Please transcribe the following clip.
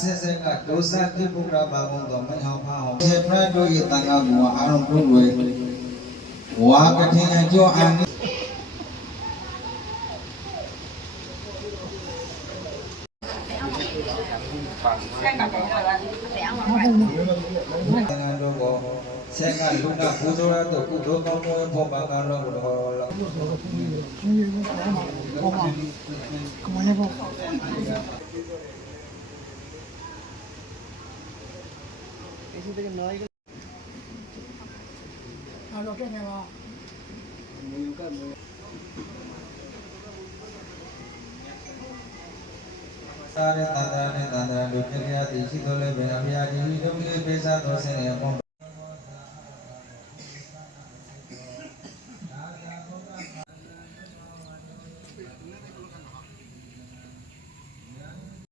ဆက်ဆက်ကဒုစတိပုဂ္ဂဘာဘုံတော်မဟောဖာဟောကျေပရတို့ဤတန်ခါကူအာရုံပြုလွယ်ဝါကထင်အကျော်အာနိတို့ကိုဆက်ကလူနာပူဇော်ရတော့ကုသိုလ်ကောင်းသောဘောဘာကတော့ဘုရားလာသာရတန္တရာနဲ့တန္တရာတို့ပြည့်ရသည်ရှိတော်လဲဘယ်အမြာဒီတို့လေးပေးစားတော်ဆင်းရဲ့